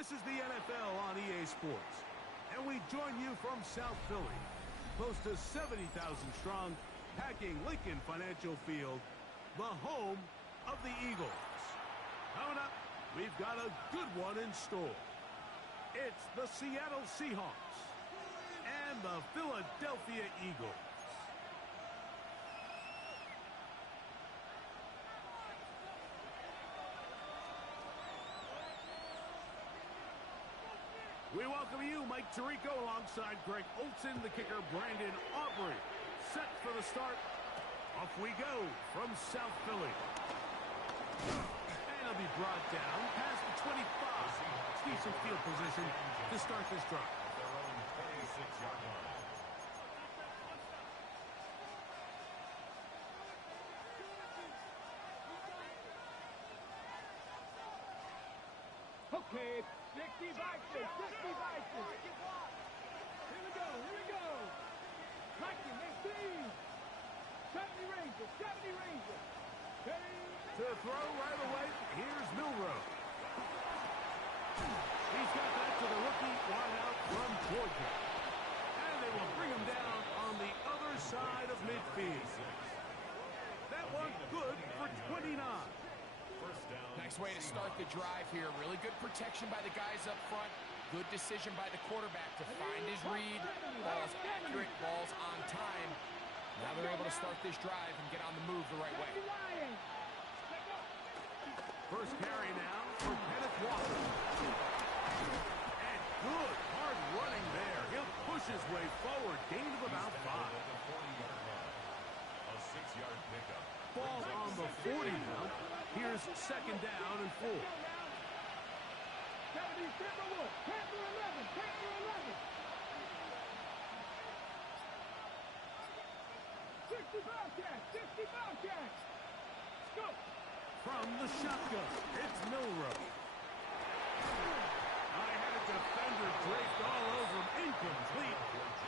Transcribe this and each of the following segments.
This is the NFL on EA Sports, and we join you from South Philly, close to 70,000 strong, packing Lincoln Financial Field, the home of the Eagles. Coming up, we've got a good one in store. It's the Seattle Seahawks and the Philadelphia Eagles. We welcome you, Mike Tirico, alongside Greg Olson, the kicker, Brandon Aubrey. Set for the start. Off we go from South Philly. And he'll be brought down past the 25. Decent field position to start this drive. Their own 26-yard line. Okay, 60 Vikings, 60 Vikings. Here we go. Vikings, next team. 70 Rangers, 70 Rangers. To throw right away, here's Milrow. He's got that to the rookie wideout from Georgia. And they will bring him down on the other side of midfield. That one good for 29. Nice way to start the drive here. Really good protection by the guys up front. Good decision by the quarterback to find his read. Ball's accurate, ball's on time. Now they're able to start this drive and get on the move the right way. First carry now for Kenneth Walker. And good hard running there. He'll push his way forward. Gain of about 5. A 6-yard pickup. Ball on the 40 now. Here's second down and 4. 70, Timberwood, Panther 11, Panther 11. 60 Bobcats, 60 Bobcats. Let's go. From the shotgun, it's Milrow. I had a defender draped all over him. Incomplete.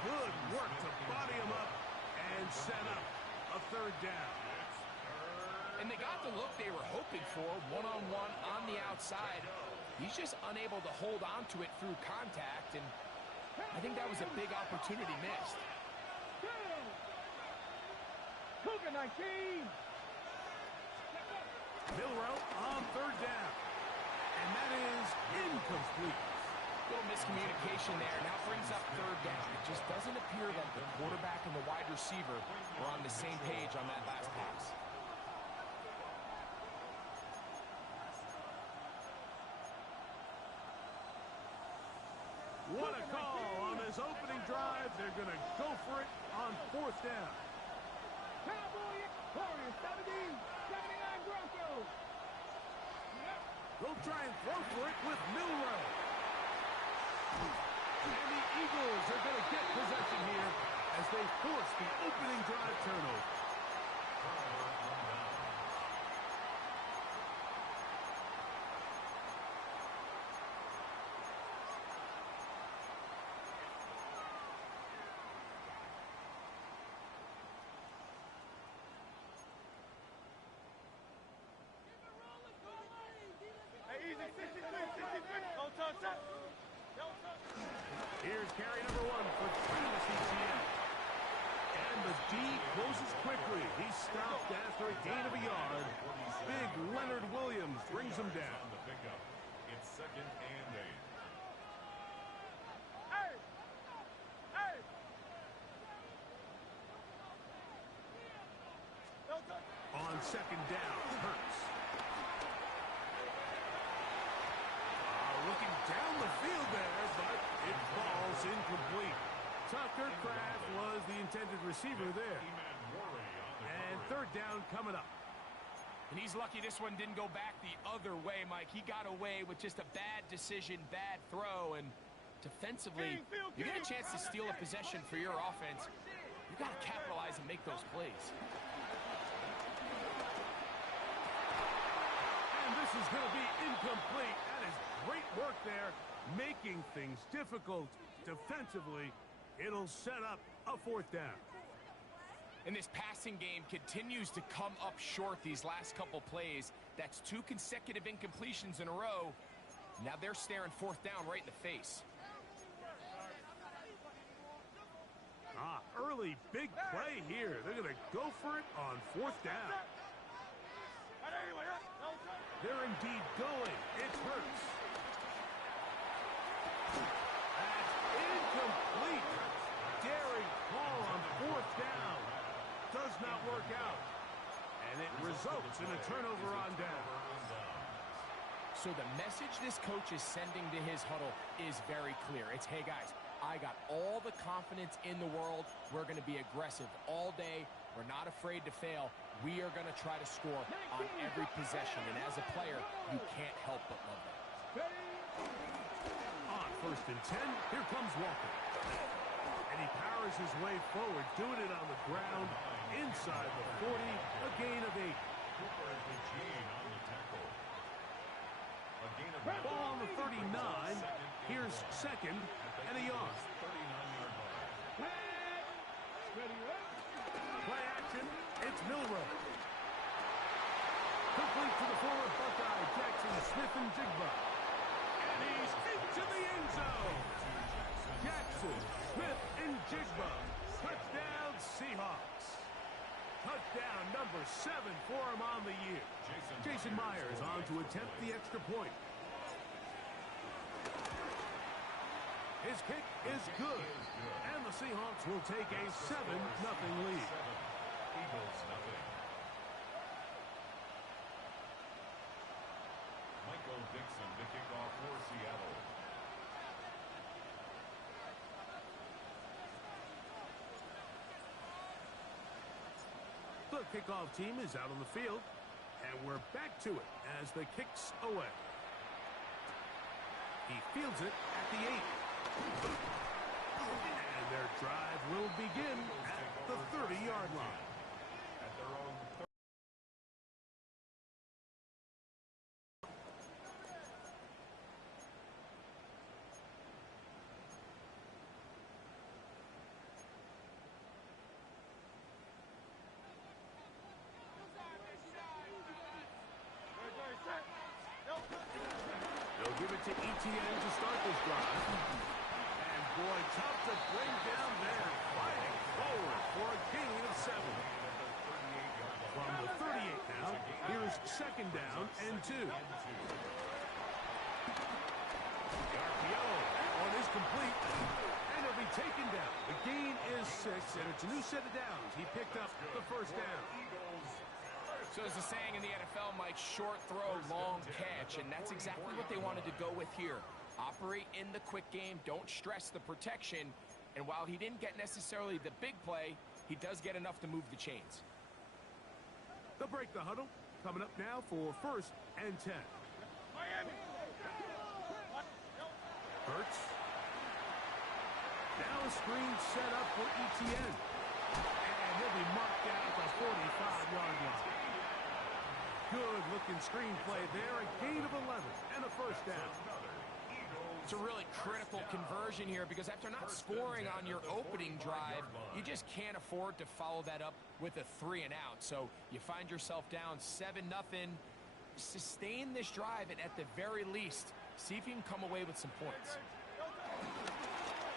Good work to body him up and set up a third down. And they got the look they were hoping for, one-on-one on the outside. He's just unable to hold on to it through contact, and I think that was a big opportunity missed. Cougar 19. Milrow on third down. And that is incomplete. Little miscommunication there. Now brings up third down. It just doesn't appear that the quarterback and the wide receiver were on the same page on that last pass. What a call on this opening drive. They're going to go for it on fourth down. Cowboy, Warriors, 70, 79 Broncos. They'll try and throw for it with Milrow. And the Eagles are going to get possession here as they force the opening drive turnover. Here's carry number 1 for Tennessee CCF. And the D closes quickly. He's stopped after a gain of a yard. Big Leonard Williams brings him down. On the pickup. It's 2nd and 8. On second down, Hurts. Looking down the field there, but it falls incomplete. Tucker Kraft was the intended receiver there. And third down coming up. And he's lucky this one didn't go back the other way, Mike. He got away with just a bad decision, bad throw, and defensively, you get a chance to steal a possession for your offense. You got to capitalize and make those plays. And this is going to be incomplete. That is great work there, making things difficult defensively. It'll set up a fourth down. And this passing game continues to come up short these last couple plays. That's 2 consecutive incompletions in a row. Now they're staring fourth down right in the face. Early big play here. They're going to go for it on fourth down. They're indeed going. It hurts. That's incomplete. Daring call on fourth down. Does not work out. And it results in a turnover on down. So the message this coach is sending to his huddle is very clear. It's, hey guys, I got all the confidence in the world. We're going to be aggressive all day. We're not afraid to fail. We are going to try to score on every possession. And as a player, you can't help but love that. On 1st and 10, here comes Walker. And he powers his way forward, doing it on the ground, inside the 40, a gain of 8. Ball on the 39. Here's 2nd and a yard. Play action. It's Milroe. Complete to the former Buckeye, Jackson Smith-Njigba. And he's into the end zone. Jackson Smith-Njigba. Touchdown, Seahawks. Touchdown number 7 for him on the year. Jason Myers on to attempt the extra point. His kick is good. And the Seahawks will take a 7-0 lead. Eagles nothing. Michael Dixon to kick off for Seattle. The kickoff team is out on the field, and we're back to it as the kick's away. He fields it at the 8. And their drive will begin at the 30-yard line. At their own 30. They'll give it to Etienne to start this drive. And boy, tough to bring down there. Fighting forward for a gain of 7. From the 38 now, here's 2nd down and 2. RPO. One is complete. And he'll be taken down. The gain is 6, and it's a new set of downs. He picked up the 1st down. So as the saying in the NFL, Mike, short throw, long catch, and that's exactly what they wanted to go with here. Operate in the quick game, don't stress the protection, and while he didn't get necessarily the big play, he does get enough to move the chains. They'll break the huddle. Coming up now for 1st and 10. Hurts. Now a screen set up for Etienne. And he'll be marked down at the 45-yard line. Good-looking screenplay there, a gain of 11 and a 1st down. It's a really critical conversion here because after not scoring on your opening drive, you just can't afford to follow that up with a 3 and out. So you find yourself down 7-0. Sustain this drive and at the very least, see if you can come away with some points.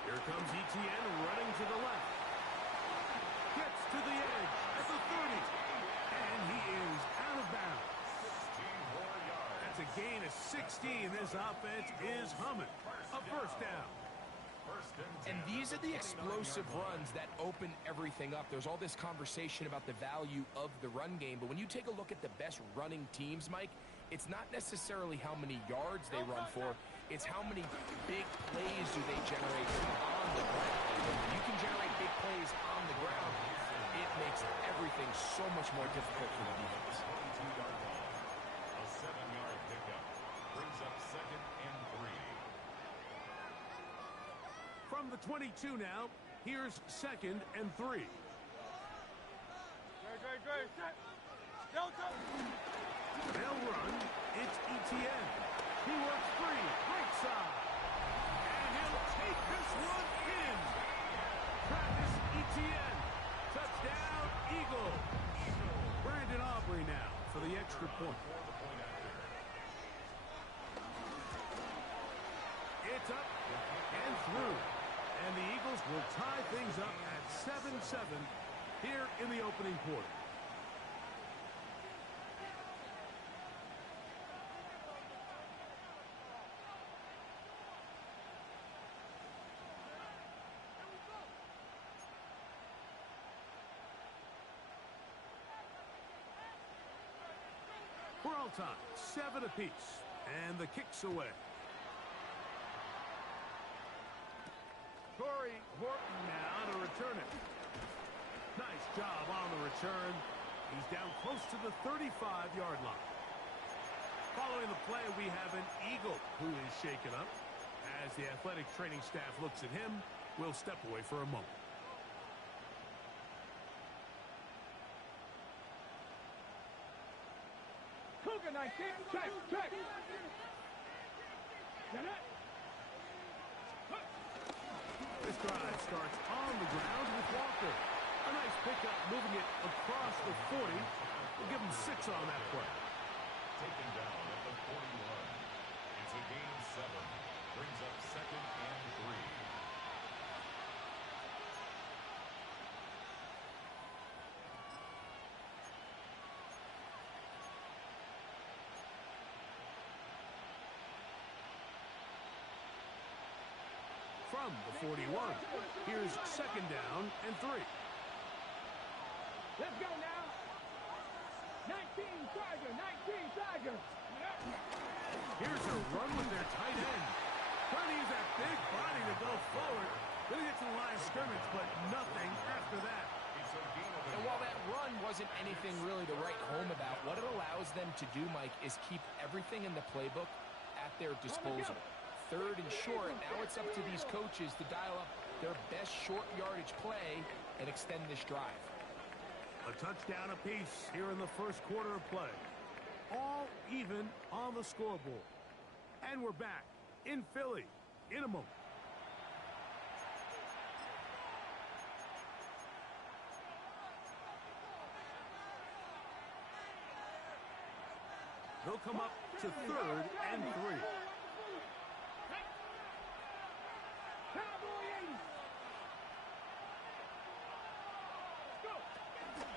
Here comes Etienne running to the left. Gets to the edge at the 30. And he is out of bounds. That's a gain of 16. This offense is humming. A 1st down. And these are the explosive runs that open everything up. There's all this conversation about the value of the run game, but when you take a look at the best running teams, Mike, it's not necessarily how many yards they run for, it's how many big plays do they generate on the ground. When you can generate big plays on the ground, it makes everything so much more difficult for the defense. A 7-yard pickup brings up 2nd and 3. From the 22 now, here's 2nd and 3. They'll run. It's Etienne. He works free. Right side. And he'll take this one in. Travis Etienne. Touchdown, Eagles. Brandon Aubrey now for the extra point. It's up and through. And the Eagles will tie things up at 7-7 here in the opening quarter. For all time, 7 apiece, and the kick's away. Corey Horton now to return it. Nice job on the return. He's down close to the 35-yard line. Following the play, we have an Eagle who is shaken up. As the athletic training staff looks at him, we'll step away for a moment. Cougar 19, check. Get it. This drive starts on the ground with Walker. A nice pickup, moving it across the 40. We'll give him 6 on that play. Taken down at the 41. It's a gain 7. Brings up 2nd and 3. From the 41, here's 2nd down and 3. Let's go now. 19 Tiger. Here's a run with their tight end. Trying to use that big body to go forward. Gonna get to the line of scrimmage, but nothing after that. And while that run wasn't anything really to write home about, what it allows them to do, Mike, is keep everything in the playbook at their disposal. 3rd and short, now it's up to these coaches to dial up their best short yardage play and extend this drive. A touchdown apiece here in the first quarter of play. All even on the scoreboard. And we're back in Philly in a moment. They'll come up to 3rd and 3.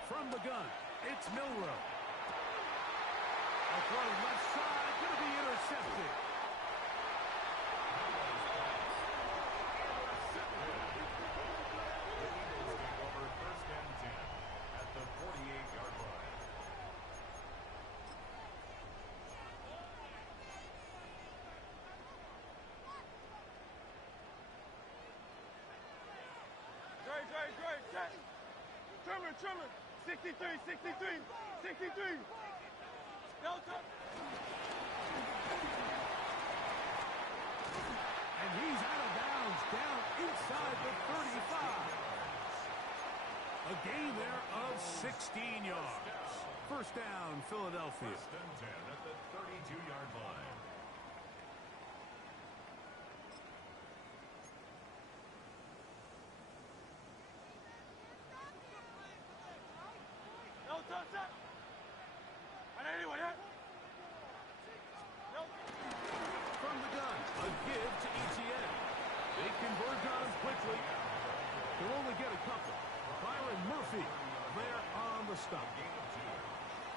From the gun, it's Milrow. A throw left side, going to be intercepted. The Eagles take over 1st and 10 at the 48-yard line. Dre, Trimmer. 63. Delta. And he's out of bounds, down inside the 35. A gain there of 16 yards. 1st down, Philadelphia. 1st and 10 at the 32-yard line. From the gun, a give to Etienne. They converge on him quickly. They'll only get a couple. Byron Murphy there on the stop.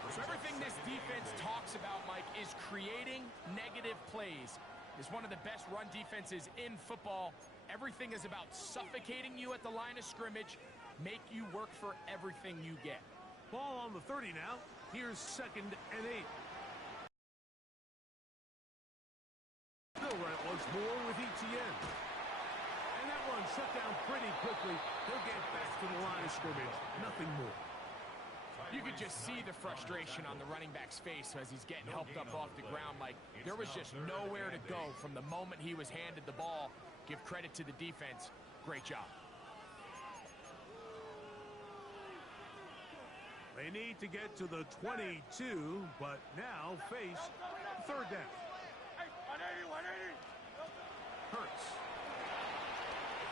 So everything this defense talks about, Mike, is creating negative plays. It's one of the best run defenses in football. Everything is about suffocating you at the line of scrimmage, make you work for everything you get. Ball on the 30 now. Here's 2nd and 8. Still right once more with Etienne. And that one shut down pretty quickly. He'll get back to the line of scrimmage. Nothing more. You could just see the frustration on the running back's face as he's getting helped up off the ground. Like, there was just nowhere to go from the moment he was handed the ball. Give credit to the defense. Great job. They need to get to the 22, but now face 3rd down. Hurts.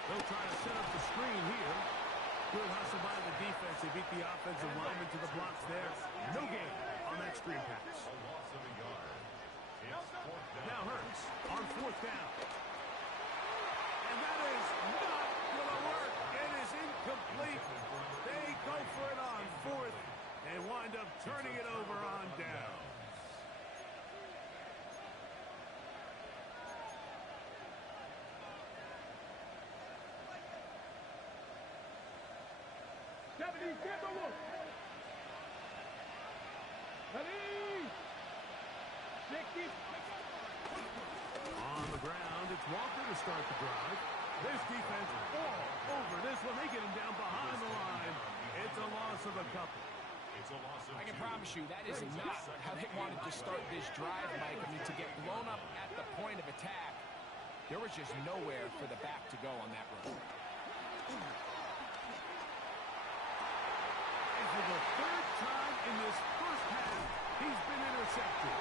They'll try to set up the screen here. Good hustle by the defense. They beat the offensive lineman to the blocks there. No gain on that screen pass. A loss of a yard. It's 4th down. Now Hurts on 4th down. And that is not going to work. It is incomplete. They go for it on fourth and wind up turning it over on down. Get the look. Ready. On the ground, it's Walker to start the drive. This defense all over this one. They get him down behind the line. It's a loss of a couple. I can promise you that is not how they wanted to start this drive, Mike. I mean, to get blown up at the point of attack, there was just nowhere for the back to go on that run. For the third time in this first half, he's been intercepted.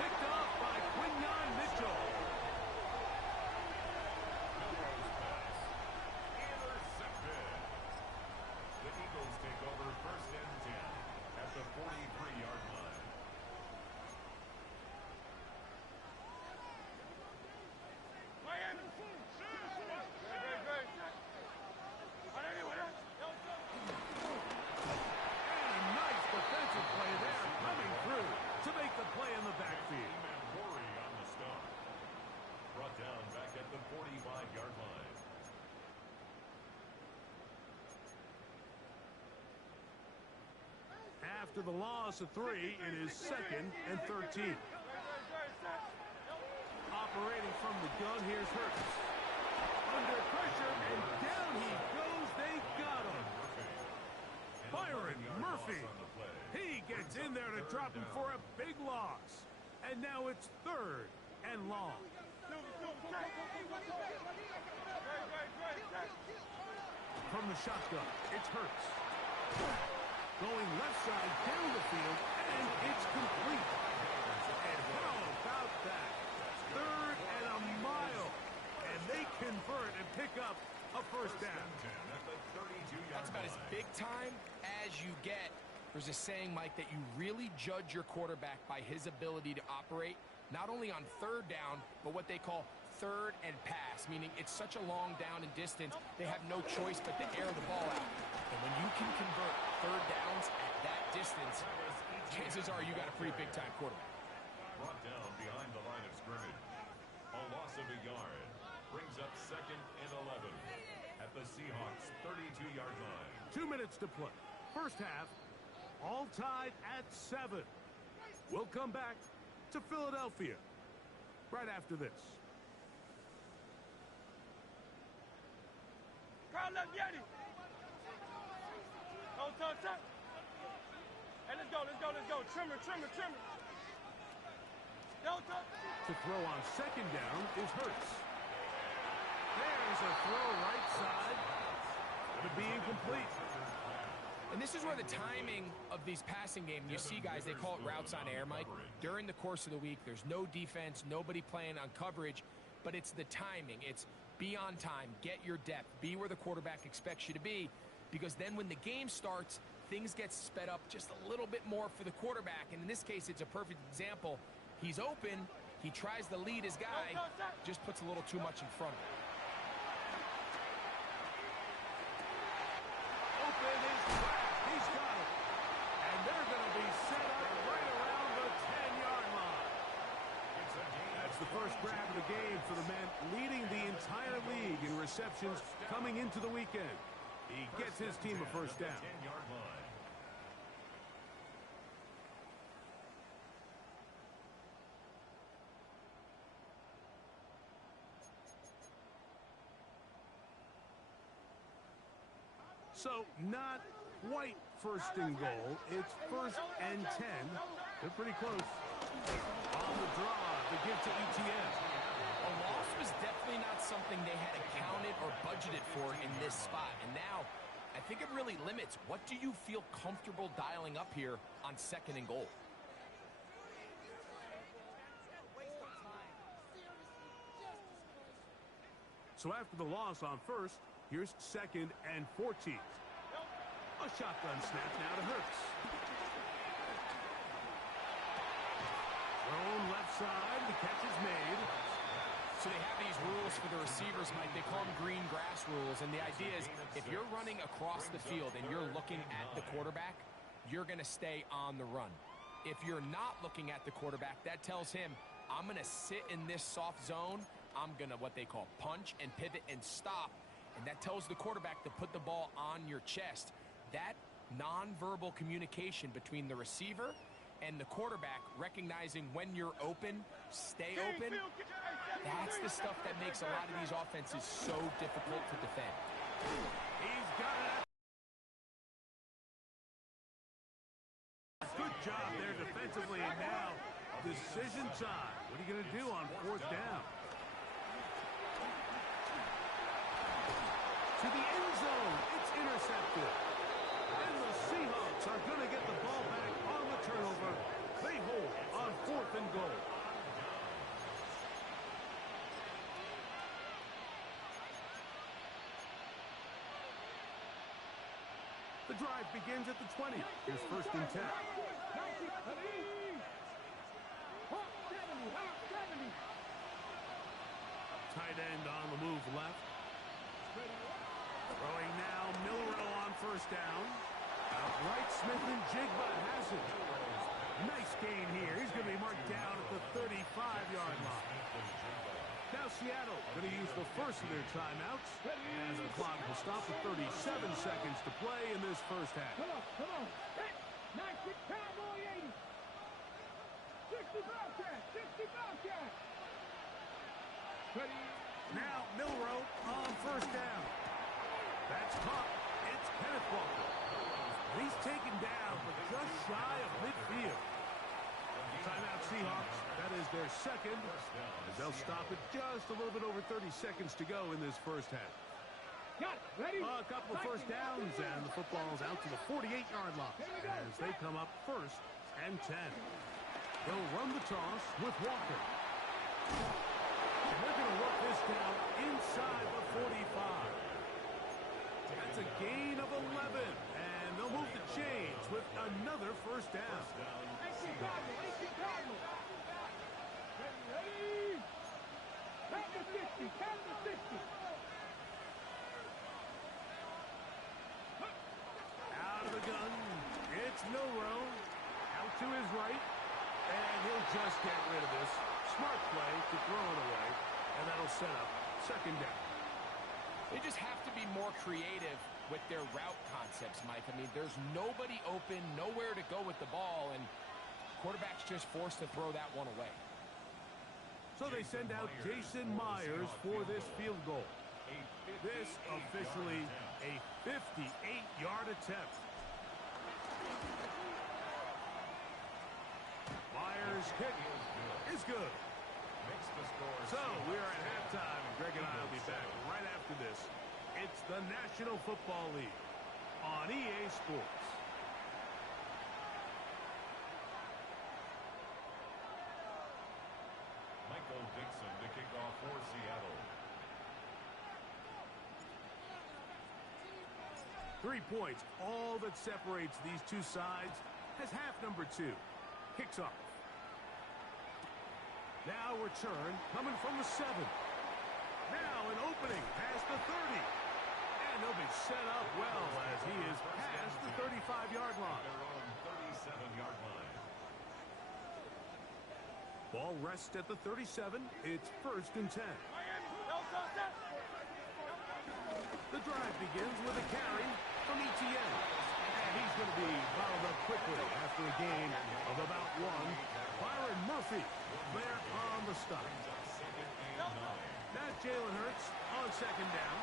Picked off by Quinyon Mitchell. Intercepted. The Eagles take over first and 10 at the 43-yard line. After the loss of 3, it is 2nd and 13. Operating from the gun, here's Hurts. Under pressure, and down he goes. They got him. Byron Murphy. He gets in there to drop him for a big loss. And now it's 3rd and long. From the shotgun, it's Hurts. Going left side down the field, and it's complete. And how about that? 3rd and a mile. And they convert and pick up a first down. That's about as big time as you get. There's a saying, Mike, that you really judge your quarterback by his ability to operate, not only on 3rd down, but what they call 3rd and pass, meaning it's such a long down and distance, they have no choice but to air the ball out. And when you can convert 3rd downs at that distance, chances are you got a pretty big-time quarterback. Brought down behind the line of scrimmage. A loss of a yard brings up 2nd and 11 at the Seahawks' 32-yard line. 2 minutes to play. First half, all tied at 7. We'll come back to Philadelphia right after this. Hey, let's go. Trimmer. Delta. To throw on 2nd down is Hurts. There's a throw right side. To be incomplete. And this is where the timing of these passing games, you see guys, they call it routes on air, Mike. During the course of the week, there's no defense, nobody playing on coverage, but it's the timing. It's be on time, get your depth, be where the quarterback expects you to be, because then when the game starts, things get sped up just a little bit more for the quarterback. And in this case, it's a perfect example. He's open, he tries to lead his guy, just puts a little too much in front of him. Open is trapped. He's got it. And they're going to be set up right around the 10-yard line. That's the first grab of the game for the man leading the entire league in receptions coming into the weekend. He gets his team a first down. So, not quite first and goal. It's 1st and 10. They're pretty close. On the draw, the give to ETN. A loss was definitely not something they had accounted or budgeted for in this spot. And now, I think it really limits. What do you feel comfortable dialing up here on 2nd and goal? So after the loss on 1st, here's 2nd and 14. A shotgun snap now to Hurts. Thrown left side, the catch is made. So they have these rules for the receivers, Mike. They call them green grass rules. And the idea is if you're running across the field and you're looking at the quarterback, you're going to stay on the run. If you're not looking at the quarterback, that tells him, I'm going to sit in this soft zone. I'm going to what they call punch and pivot and stop. And that tells the quarterback to put the ball on your chest. That nonverbal communication between the receiver and the quarterback, recognizing when you're open, stay open, that's the stuff that makes a lot of these offenses so difficult to defend. He's got it. Good job there defensively, and now decision time. What are you going to do on fourth down? To the end zone, it's intercepted. And the Seahawks are going to get the ball back on the turnover. They hold on 4th and goal. The drive begins at the 20. Here's 1st and 10. Tight end on the move left. Throwing now, Milrow on 1st down. Outright, Smith and Jigba has it. Nice gain here. He's going to be marked down at the 35-yard line. Now Seattle going to use the first of their timeouts as the clock will stop with 37 seconds to play in this first half. Come on. Hit. Nice hit, Cowboy 80. 60 Bobcats. 60 Bobcats. Ready. Now Milrow on 1st down. That's caught. It's Kenneth Walker. He's taken down, but just shy of midfield. Timeout Seahawks. That is their second, as they'll stop it just a little bit over 30 seconds to go in this first half. Got it. Ready. A couple of first downs, and the football's out to the 48-yard line as they come up 1st and 10. They'll run the toss with Walker. And they're going to work this down inside the 45. That's a gain of 11, and they'll move the chains with another first down. Ready. Count to 60. Count to 60. Out of the gun, it's Milrow. Out to his right, and he'll just get rid of this. Smart play to throw it away, and that'll set up 2nd down. They just have to be more creative with their route concepts, Mike. I mean, there's nobody open, nowhere to go with the ball, and quarterback's just forced to throw that one away. So they send out Jason Myers for this field goal. This officially a 58-yard attempt. Myers' kick is good. So we are at halftime, and Greg and I will be back right after this. It's the National Football League on EA Sports. Michael Dixon to kick off for Seattle. 3 points, all that separates these two sides, as half number 2 kicks off. Now return coming from the 7. Now an opening past the 30. And he'll be set up well as he is past the 35-yard line. Their own 37-yard line. Ball rests at the 37. It's 1st and 10. The drive begins with a carry from Etienne. And he's going to be fouled up quickly after a gain of about 1. Byron Murphy there on the stop. Now Jalen Hurts on 2nd down.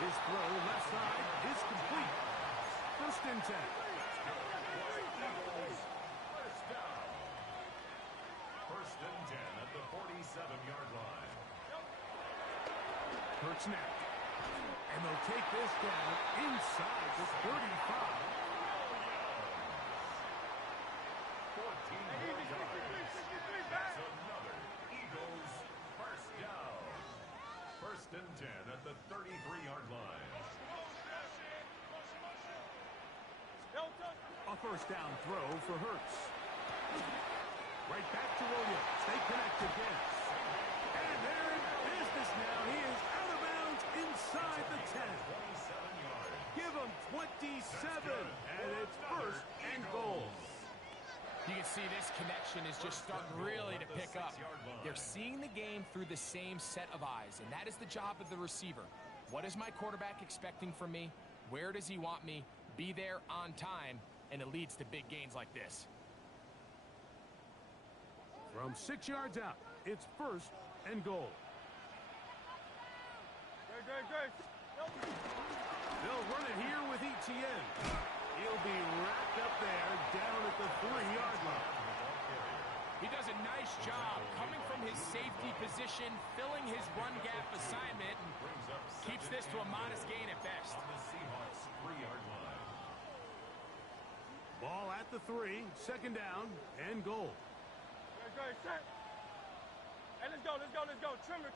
His throw left side is complete. 1st and 10. First and 10 at the 47-yard line. Hurts now. And they'll take this down inside the 35. 14 more yards. That's another Eagles first down. 1st and 10 at the 33-yard line. A 1st down throw for Hurts. Right back to Williams. They connect again. now. He is out of bounds inside the 10. 27 yards. Give him 27, and it's first and goal. You can see this connection is just starting really to pick up. They're seeing the game through the same set of eyes, and that is the job of the receiver. What is my quarterback expecting from me? Where does he want me? Be there on time, and it leads to big gains like this. From 6 yards out, it's first and goal. They'll run it here with Etienne. He'll be wrapped up there down at the 3-yard line. He does a nice job coming from his safety position, filling his run gap assignment, and keeps this to a modest gain at best. On the Seahawks 3-yard line. Ball at the 3, second down and goal. Hey, let's go. Trimmer.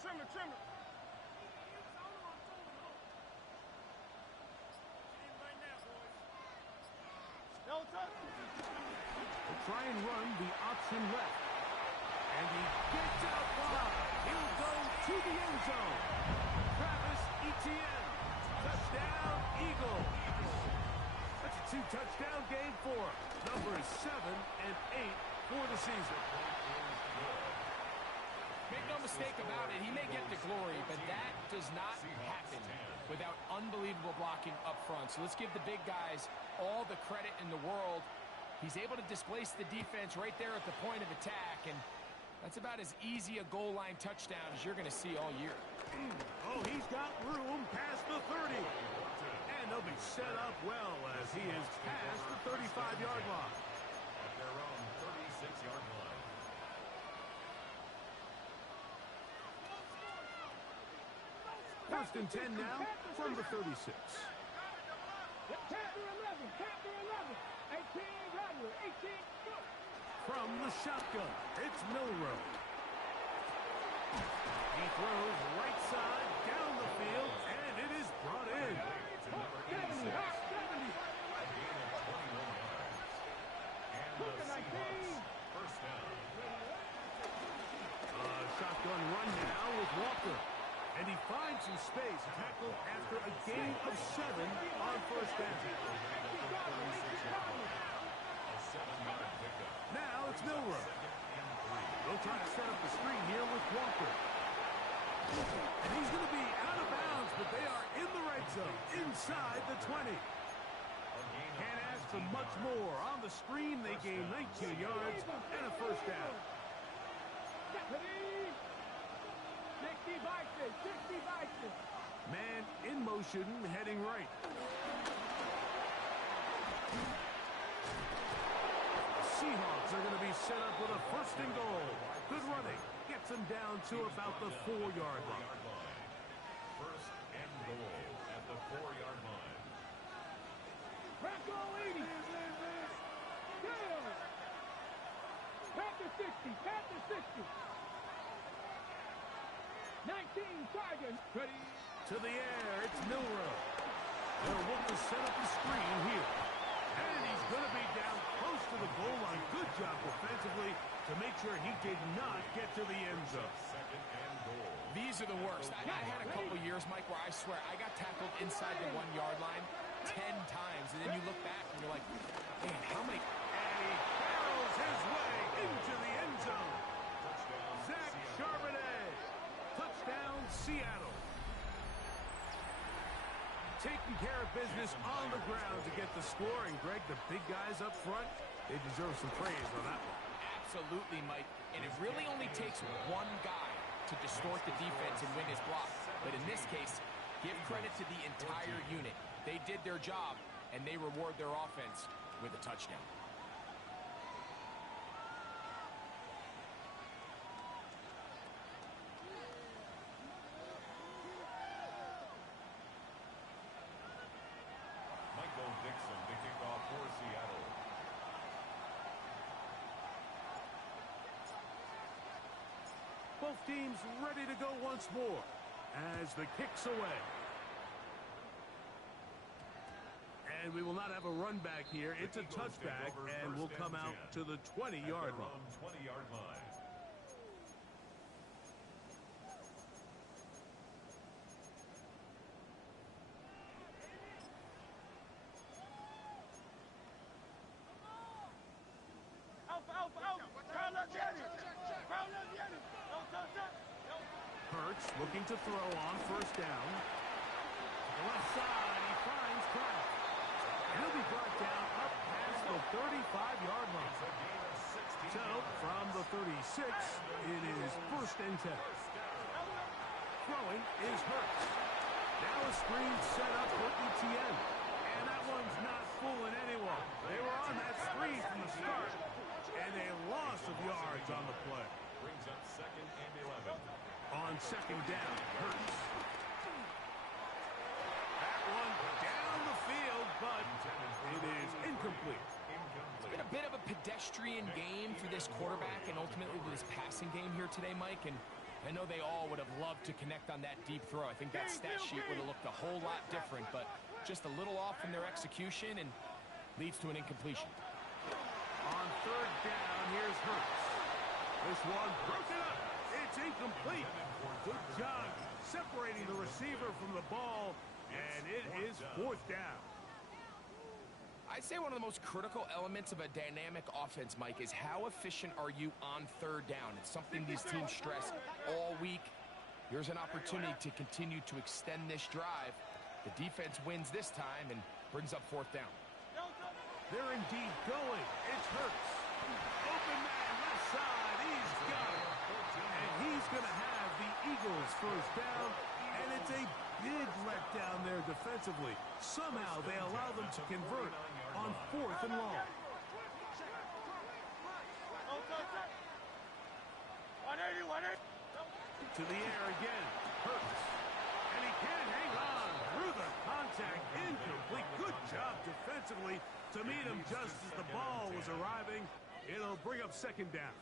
No touch. They'll try and run the option left. And he gets out wide. He'll go to the end zone. Travis Etienne. Touchdown, Eagle. That's a 2-touchdown game for him. Numbers 7 and 8 for the season. Make no mistake about it, he may get the glory, but that does not happen without unbelievable blocking up front. So let's give the big guys all the credit in the world. He's able to displace the defense right there at the point of attack, and that's about as easy a goal line touchdown as you're going to see all year. Oh, he's got room past the 30. And they'll be set up well as he is past the 35-yard line. At their own 36-yard line. First and 10 now from the 36. Chapter 11. 18, go. From the shotgun, it's Milrow. He throws right side down the field, and it is brought in. To number 86. A gain of 21 yards. And the Seahawks first down. Shotgun run now with Walker. And he finds some space. Tackle after a gain of 7 on first down. A 7-yard pickup. Now it's Milrow. They'll try to set up the screen here with Walker. And he's going to be out of bounds, but they are in the red zone, inside the 20. Can't ask for much more. On the screen, they gain 19 yards and a first down. 60 Vikings. Man in motion, heading right. Seahawks are going to be set up with a first and goal. Good running. Gets them down to about the 4-yard line. First and goal at the 4-yard line. Bronco 80. Panther 60. 19 Tigers. Ready to the air. It's Milrow. They'll look to set up the screen here. And he's going to be down close to the goal line. Good job defensively to make sure he did not get to the end zone. Second and goal. These are the worst. I had a couple years, Mike, where I swear I got tackled inside the 1-yard line 10 times. And then you look back and you're like, man, how many? And he barrels his way into the end zone. Zach Charbonnet. Touchdown, Seattle. Taking care of business on the ground to get the score. And, Greg, the big guys up front, they deserve some praise on that one. Absolutely, Mike. And it really only takes one guy to distort the defense and win his block. But in this case, give credit to the entire unit. They did their job, and they reward their offense with a touchdown. To kick off for Seattle. Both teams ready to go once more as the kick's away. And we will not have a run back here. It's a touchback and will come out to the 20-yard line. 20-yard line. Hurts looking to throw on first down. To the left side, he finds Kraft. And he'll be brought down up past the 35-yard line. So, from the 36, it is first and 10. Throwing is Hurts. Now a screen set up for Etienne. And that one's not fooling anyone. They were on that screen from the start. And a loss of yards on the play. Brings up second and 11. On second down, Hurts. That one down the field, but it is incomplete. It's been a bit of a pedestrian game for this quarterback and ultimately this passing game here today, Mike. And I know they all would have loved to connect on that deep throw. I think that stat sheet would have looked a whole lot different, but just a little off from their execution and leads to an incompletion. On third down, here's Hurts. This one broken up. It's incomplete. Good job separating the receiver from the ball, and it is fourth down. I'd say one of the most critical elements of a dynamic offense, Mike, is how efficient are you on third down. It's something these teams stress all week. Here's an opportunity to continue to extend this drive. The defense wins this time and brings up fourth down. They're indeed going. It's Hurts. Open man, left side. He's got it. And he's going to have the Eagles first down. And it's a big letdown there defensively. Somehow they allow them to convert on fourth and long. To the air again. Hurts. And he can't hang on through the contact. Incomplete. Good job defensively to meet him just as the ball was arriving. It'll bring up second down.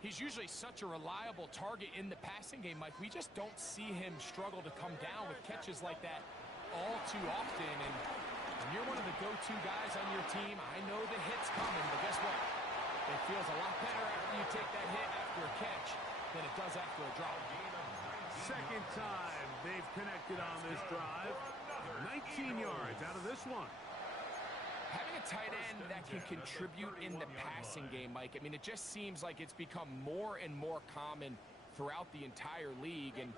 He's usually such a reliable target in the passing game, Mike. We just don't see him struggle to come down with catches like that all too often. And when you're one of the go-to guys on your team, I know the hit's coming, but guess what? It feels a lot better after you take that hit after a catch than it does after a drop. Second time they've connected on this drive. 19 yards out of this one. Having a tight end that can contribute in the passing game, Mike, I mean, it just seems like it's become more and more common throughout the entire league. And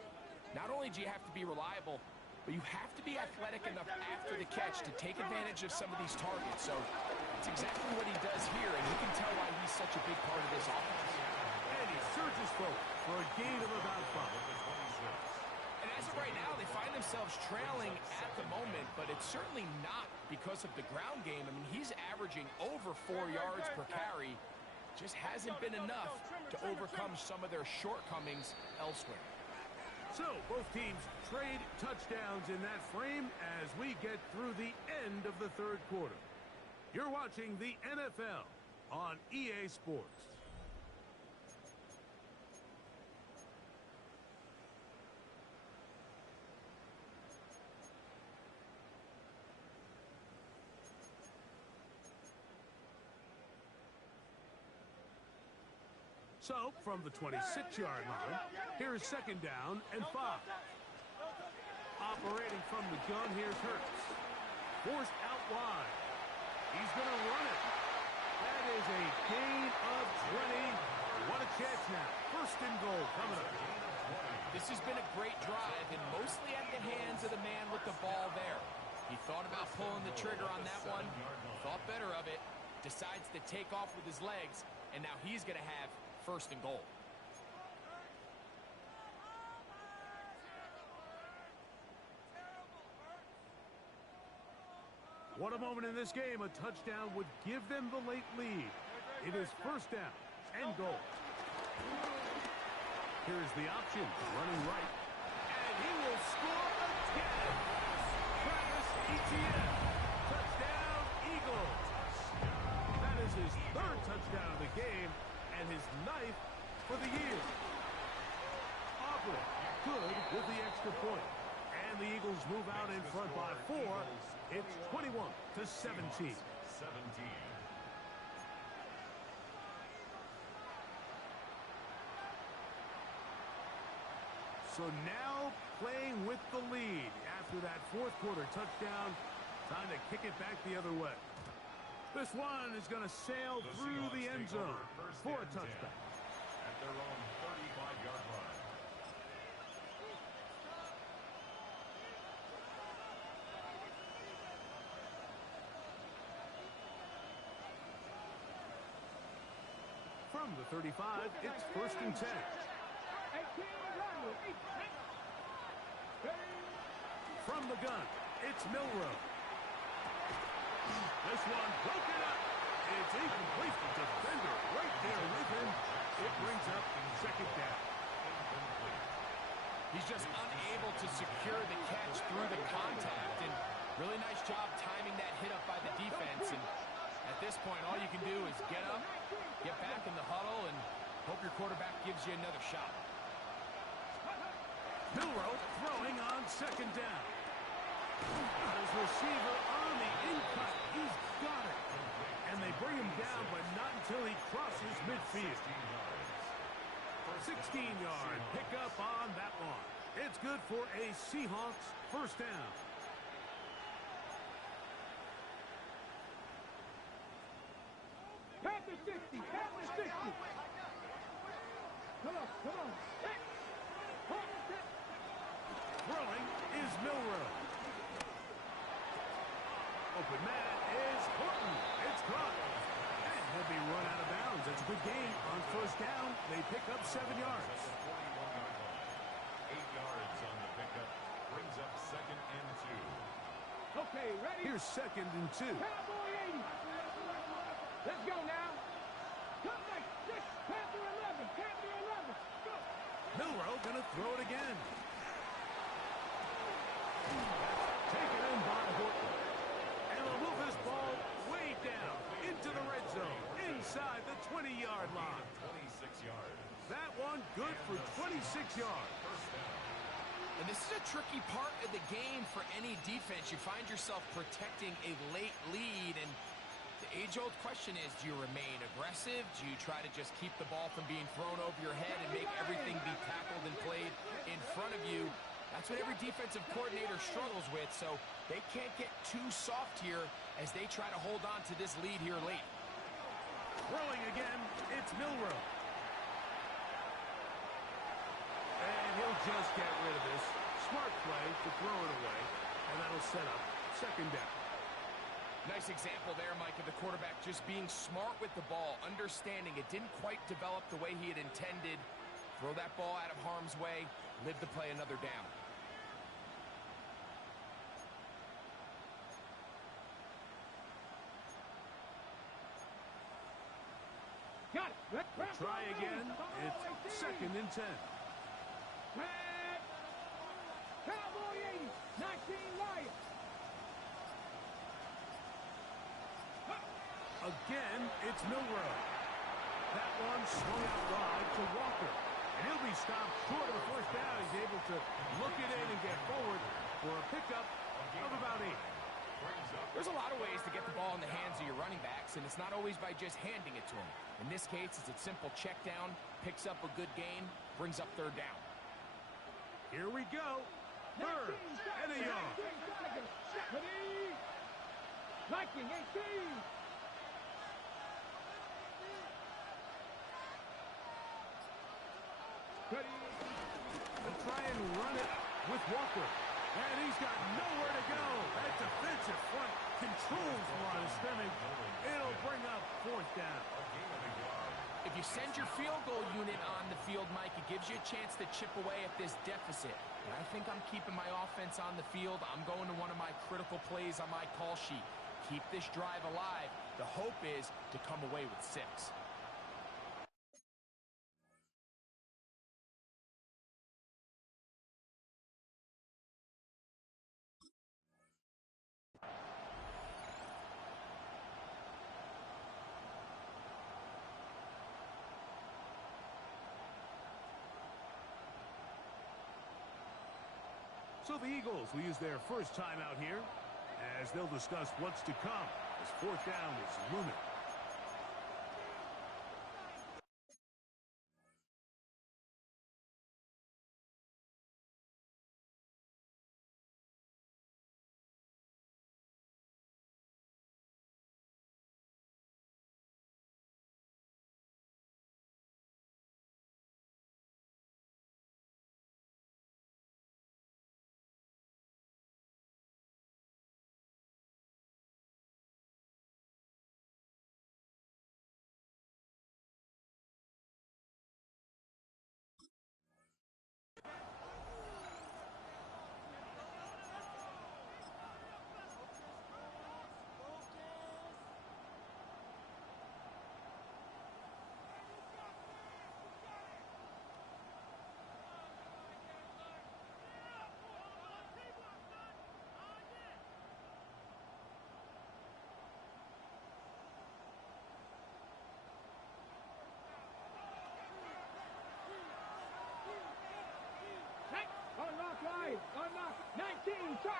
not only do you have to be reliable, but you have to be athletic enough after the catch to take advantage of some of these targets. So it's exactly what he does here, and you can tell why he's such a big part of this offense. And he surges forward for a gain of about 5. And as of right now, they find themselves trailing at the moment, but it's certainly not because of the ground game. I mean, he's averaging over 4 yards per carry. Just hasn't been enough to overcome some of their shortcomings elsewhere. So, both teams trade touchdowns in that frame as we get through the end of the third quarter. You're watching the NFL on EA Sports. So, from the 26-yard line, here's second down and 5. Operating from the gun, here's Hurts. Forced out wide. He's going to run it. That is a gain of 20. What a chance now. First and goal coming up. This has been a great drive, and mostly at the hands of the man with the ball there. He thought about pulling the trigger on that one, thought better of it, decides to take off with his legs, and now he's going to have first and goal. What a moment in this game. A touchdown would give them the late lead. It is first down and goal. Here's the option. Running right. And he will score again. Travis Etienne. Touchdown, Eagles. That is his third touchdown of the game. And his 9th for the year. Aubrey, good with the extra point. And the Eagles move out in front by 4. It's 21-17. So now playing with the lead after that fourth quarter touchdown. Time to kick it back the other way. This one is going to sail through the end zone for a touchback. At their own 35-yard line. the 35. It's 1st and 10. 18, From the gun, it's Milrow. This one broken up. It's incomplete. The defender right there with him. It brings up 2nd down. He's just unable to secure the catch through the contact, and really nice job timing that hit up by the defense. And at this point, all you can do is get up, get back in the huddle, and hope your quarterback gives you another shot. Milrow throwing on 2nd down. Got his receiver on the in-cut. He's got it. And they bring him down, but not until he crosses midfield. 16-yard pickup on that one. It's good for a Seahawks 1st down. Panther 60, Panther 60. Come on. Throwing is Milrow. Open man is Horton. It's caught. And he'll be run out of bounds. It's a good game on 1st down. They pick up 7 yards. 8 yards on the pickup. Brings up 2nd and 2. Okay, ready? Here's 2nd and 2. Cowboy 80. Let's go now. Come back. 6, Panther 11, Panther 11. Go. Milrow gonna throw it again. Taken in by Horton. And they'll move this ball way down into the red zone, inside the 20-yard line. 26 yards. That one good for 26 yards. And this is a tricky part of the game for any defense. You find yourself protecting a late lead, and the age-old question is, do you remain aggressive? Do you try to just keep the ball from being thrown over your head and make everything be tackled and played in front of you? That's what every defensive coordinator struggles with, so they can't get too soft here as they try to hold on to this lead here late. Throwing again, it's Milrow. And he'll just get rid of this. Smart play to throw it away, and that'll set up 2nd down. Nice example there, Mike, of the quarterback just being smart with the ball, understanding it didn't quite develop the way he had intended. Throw that ball out of harm's way, live to play another down. Got it. We'll try again. It's 2nd and 10. Red. Cowboy 80, 19 Lions. Again, it's Milrow. That one swung out wide to Walker. And he'll be stopped short of the 1st down. He's able to look it in and get forward for a pickup of about 8. There's a lot of ways to get the ball in the hands of your running backs, and it's not always by just handing it to them. In this case, it's a simple check down, picks up a good gain, brings up 3rd down. Here we go. 3rd and a yard. Viking 18. They'll try and run it with Walker. And he's got nowhere to go. That defensive front controls the line of scrimmage. It'll bring up 4th down. If you send your field goal unit on the field, Mike, it gives you a chance to chip away at this deficit. And I think I'm keeping my offense on the field. I'm going to one of my critical plays on my call sheet. Keep this drive alive. The hope is to come away with 6. So the Eagles will use their first time out here as they'll discuss what's to come as 4th down is looming.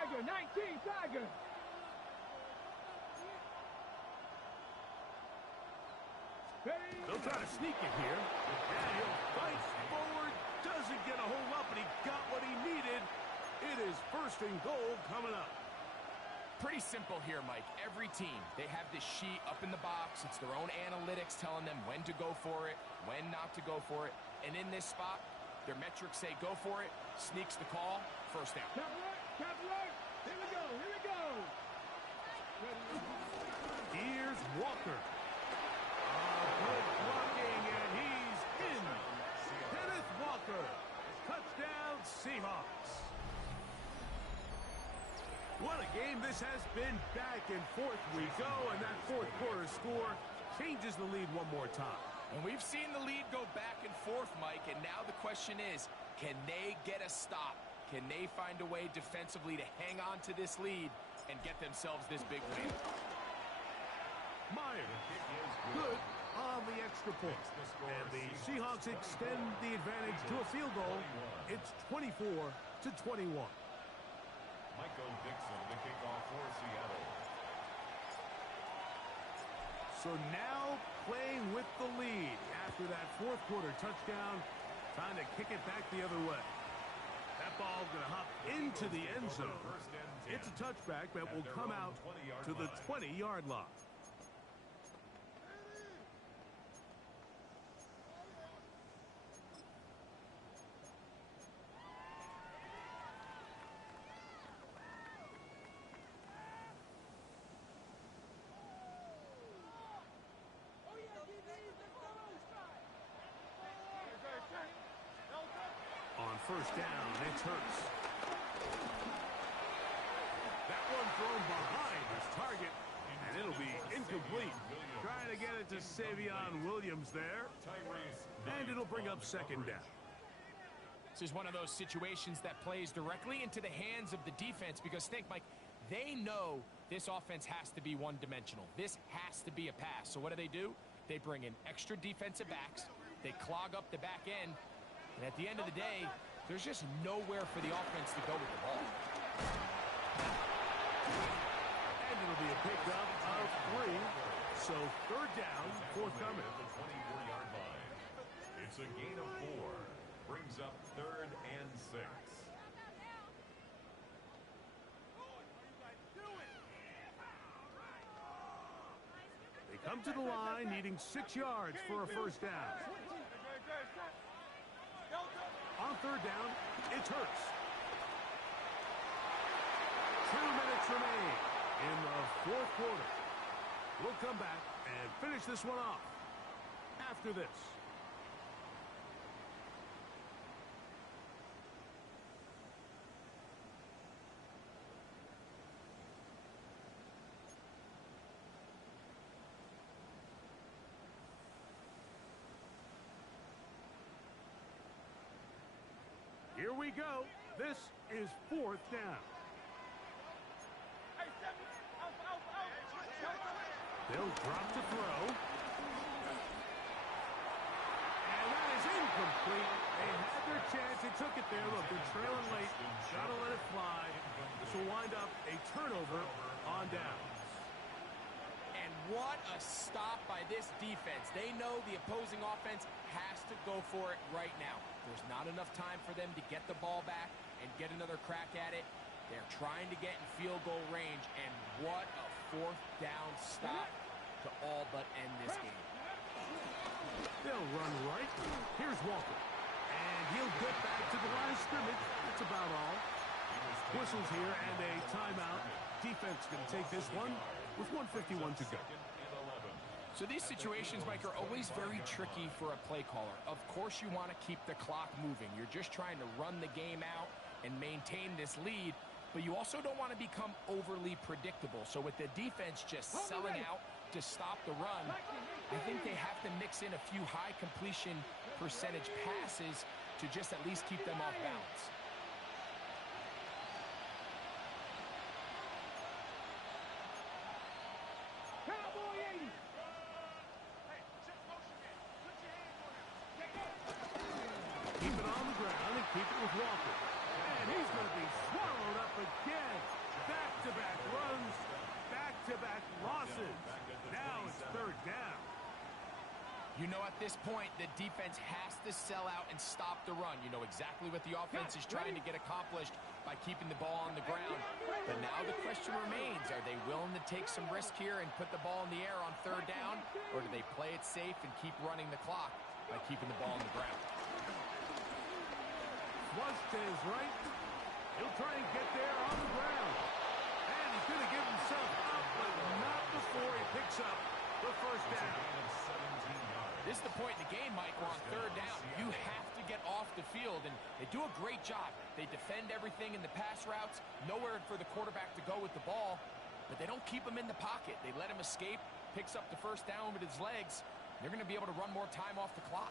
Tiger, 19, Tiger. They'll try to sneak it here. And he'll fight forward. Doesn't get a hold up, but he got what he needed. It is first and goal coming up. Pretty simple here, Mike. Every team, they have this sheet up in the box. It's their own analytics telling them when to go for it, when not to go for it. And in this spot, their metrics say go for it, sneaks the call, first down. Top right. Here we go, here we go. Here's Walker. Good blocking, and he's in. Kenneth Walker. Touchdown, Seahawks. What a game this has been. Back and forth we go, and that fourth quarter score changes the lead one more time. And we've seen the lead go back and forth, Mike, and now the question is, can they get a stop? Can they find a way defensively to hang on to this lead and get themselves this big win? Myers, good on the extra point. And the Seahawks extend the advantage to a field goal. It's 24-21. Michael Dixon, the kickoff for Seattle. So now playing with the lead after that fourth quarter touchdown. Time to kick it back the other way. That ball going to hop into the end zone. It's a touchback that will come out to the 20-yard line. On first down, it's Hurts. That one thrown behind his target, and it'll be incomplete. Trying to get it to Savion Williams there, and it'll bring up second down. This is one of those situations that plays directly into the hands of the defense because, think, Mike, they know this offense has to be one-dimensional. This has to be a pass. So what do? They bring in extra defensive backs. They clog up the back end. And at the end of the day, there's just nowhere for the offense to go with the ball. And it'll be a pickup of 3. So third down, forthcoming. The 24-yard line. It's a gain of 4. Brings up third and 6. They come to the line needing 6 yards for a first down. On third down, it's Hurts. 2 minutes remain in the fourth quarter. We'll come back and finish this one off after this. Here we go. This is fourth down. They'll drop to throw. And that is incomplete. They had their chance. They took it there. Look, they're trailing late. Gotta let it fly. This will wind up a turnover on downs. And what a stop by this defense. They know the opposing offense has to go for it right now. There's not enough time for them to get the ball back and get another crack at it. They're trying to get in field goal range, and what a fourth down stop to all but end this game. They'll run right. Here's Walker. And he'll get back to the line of scrimmage. That's about all. Whistles here and a timeout. Defense going to take this one with 1:51 to go. So these situations, Mike, are always very tricky for a play caller. Of course you want to keep the clock moving. You're just trying to run the game out and maintain this lead, but you also don't want to become overly predictable. So with the defense just selling out to stop the run, I think they have to mix in a few high completion percentage passes to just at least keep them off balance. Keep it on the ground and keep it with Walker. And he's going to be swallowed up again. You know, at this point, the defense has to sell out and stop the run. You know exactly what the offense is trying to get accomplished by keeping the ball on the ground. But now the question remains, are they willing to take some risk here and put the ball in the air on third down, or do they play it safe and keep running the clock by keeping the ball on the ground? Flush to his right. He'll try and get there on the ground. And he's going to give himself up, but not before he picks up the first down. This is the point in the game, Mike, where on third down, you have to get off the field, and they do a great job. They defend everything in the pass routes, nowhere for the quarterback to go with the ball, but they don't keep him in the pocket. They let him escape, picks up the first down with his legs. They're going to be able to run more time off the clock.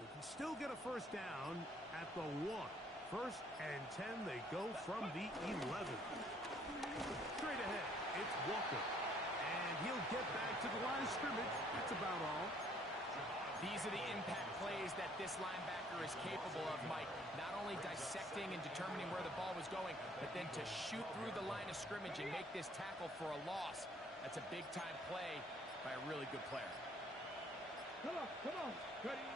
They can still get a first down at the 1. First and 10, they go from the 11. Straight ahead, it's Walker. And he'll get back to the line of scrimmage. That's about all. These are the impact plays that this linebacker is capable of, Mike. Not only dissecting and determining where the ball was going, but then to shoot through the line of scrimmage and make this tackle for a loss. That's a big-time play by a really good player. Come on. Ready?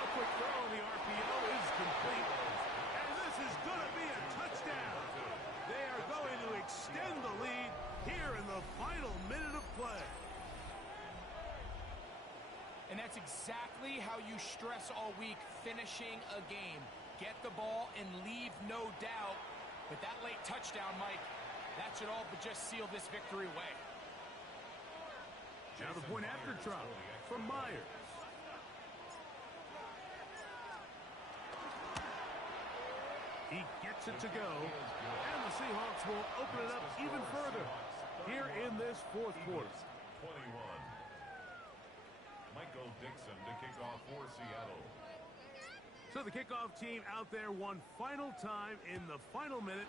A quick throw on the RPO is complete. And this is going to be a touchdown. They are going to extend the lead here in the final minute of play. And that's exactly how you stress all week, finishing a game. Get the ball and leave no doubt. But that late touchdown, Mike, that should all but just seal this victory away. Now the point after drop from Myers. He gets it to go, and the Seahawks will open it up even further here in this fourth quarter. 21. Michael Dixon to kick off for Seattle. So the kickoff team out there one final time in the final minute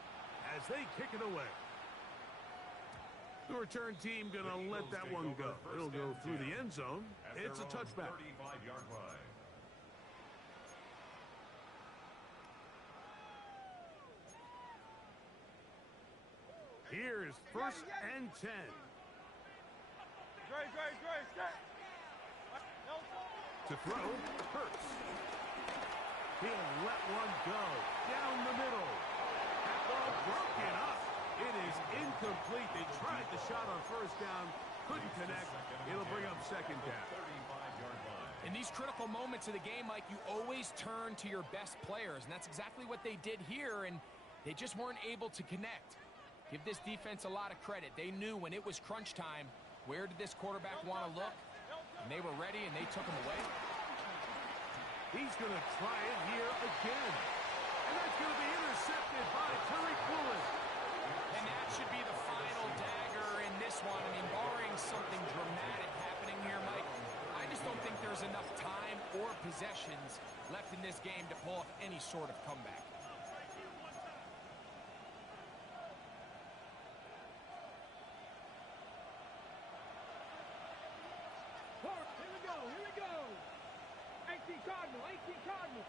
as they kick it away. The return team going to let that one go. It'll go through the end zone. It's a touchback. 35-yard line. Here's first and 10. To throw, Hurts. He'll let one go down the middle. That ball broken up. It is incomplete. They tried the shot on first down, couldn't connect. It'll bring up second down. In these critical moments of the game, Mike, you always turn to your best players, and that's exactly what they did here, and they just weren't able to connect. Give this defense a lot of credit. They knew when it was crunch time, where did this quarterback want to look, and they were ready, and they took him away. He's going to try it here again, and that's going to be intercepted by Tariq Woolen. And that should be the final dagger in this one. I mean, barring something dramatic happening here, Mike, I just don't think there's enough time or possessions left in this game to pull off any sort of comeback. Here we go. 18 Cardinal.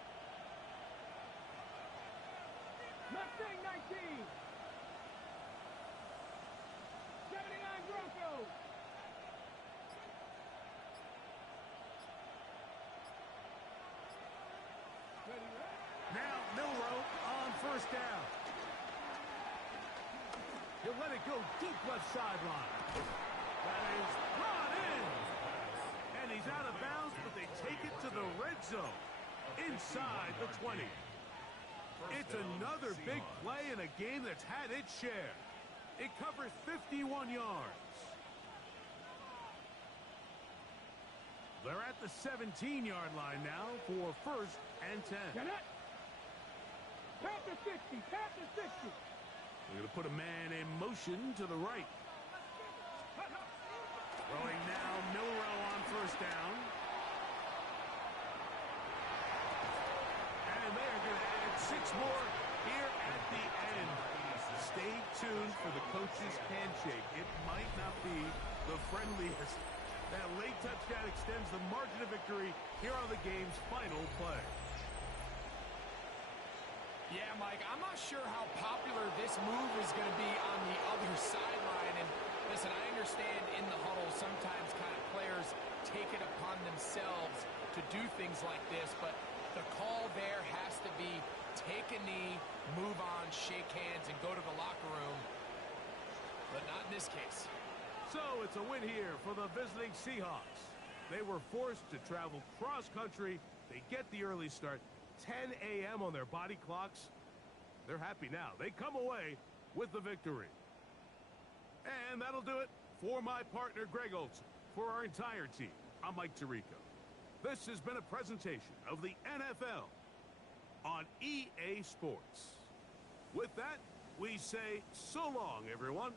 Mustang 19. 79 Broncos. Now Milroe on first down. He'll let it go deep left sideline. That is brought in. And he's out of bounds, but they take it to the red zone inside the 20. It's another big play in a game that's had its share. It covers 51 yards. They're at the 17-yard line now for first and 10. Get it. Tap the 60. They're going to put a man in motion to the right. Throwing now, Milroe on first down. And they are going to add 6 more here at the end. Stay tuned for the coach's handshake. It might not be the friendliest. That late touchdown extends the margin of victory here on the game's final play. Yeah, Mike, I'm not sure how popular this move is going to be on the other sideline, and Listen, I understand in the huddle sometimes kind of players take it upon themselves to do things like this, but the call there has to be take a knee, move on, shake hands, and go to the locker room. But not in this case. So it's a win here for the visiting Seahawks. They were forced to travel cross-country. They get the early start, 10 a.m. on their body clocks. They're happy now. They come away with the victory. And that'll do it for my partner, Greg Olson. For our entire team, I'm Mike Tirico. This has been a presentation of the NFL on EA Sports. With that, we say so long, everyone.